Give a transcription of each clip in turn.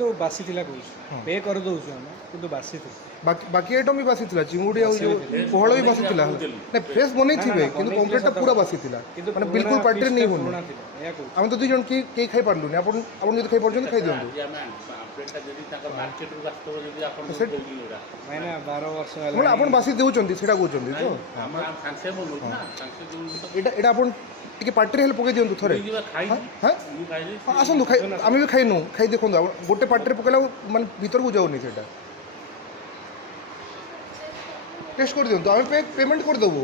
କିନ୍ତୁ ବାସି ଥିଲା କହୁଛୁ ପେ କରିଦେଉଛୁ ଆମେ କିନ୍ତୁ ବାସି ଥିଲା ବାକି ଆଇଟମ୍ ବି ବାସି ଥିଲା ଚିଙ୍ଗୁଡ଼ି ଆଉ ଯେଉଁ ପୋହଳ ବି ବାସି ଥିଲା ନା ଫ୍ରେଶ୍ ବନେଇଥିବେ କିନ୍ତୁ ପମ୍ପଲେଟ୍ଟା ପୁରା ବାସି ଥିଲା ମାନେ ବିଲକୁଲ ପାଟିରେ ନେଇ ହେଉନି ପୁରୁଣା ଥିଲା ଏହା କହୁଛୁ ଆମେ ତ ଦୁଇ ଜଣ କେହି ଖାଇପାରିଲୁନି ଆପଣ ଆପଣ ଯଦି ଖାଇପାରୁଛନ୍ତି ଖାଇଦିଅନ୍ତୁ ନାଇଁ ନା 12 ବର୍ଷ ମାନେ ହେଲା ଆପଣ ବାସି ଦେଉଛନ୍ତି ସେଇଟା କହୁଛନ୍ତି ତ ଏଇଟା ଆପଣ ଟିକେ ପାଟିରେ ହେଲେ ପକାଇ ଦିଅନ୍ତୁ ଥରେ ହଁ ଆସନ୍ତୁ ଆମେ ବି ଖାଇନୁ ଖାଇ ଦେଖନ୍ତୁ ଗୋଟେ ପାଟିରେ ପକାଇଲା ମାନେ ଭିତରକୁ ଯାଉନି ସେଇଟା ଟେଷ୍ଟ କରିଦିଅନ୍ତୁ ଆମେ ପେମେଣ୍ଟ କରିଦେବୁ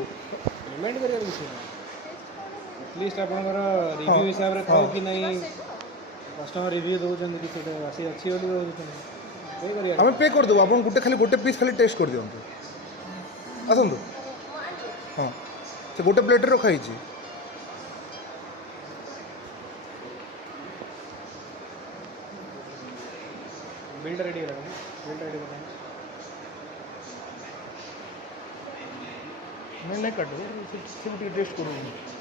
ପେମେଣ୍ଟ କରିବା କିଛି ନାହିଁ ଆଟଲିଷ୍ଟ ଆପଣଙ୍କର ରିଭ୍ୟୁ ହିସାବରେ ଥାଉ କି ନାହିଁ କଷ୍ଟମର ରିଭ୍ୟୁ ଦେଉଛନ୍ତି କି ସେଇଟା ବାସି ଅଛି ବୋଲି ଦେଉଛନ୍ତି ପେ କରିବା ଆମେ ପେ କରିଦେବୁ ଆପଣ ଗୋଟେ ପିସ୍ ଖାଲି ଟେଷ୍ଟ କରିଦିଅନ୍ତୁ ଆସନ୍ତୁ ହଁ ସେ ଗୋଟେ ପ୍ଲେଟ୍ରେ ରଖାହେଇଛି ବିଲ୍ଟା ରେଡ଼ି କର ବିଲ୍ଟା ରେଡ଼ି କର नहीं काटो से भी टेस्ट करूँगी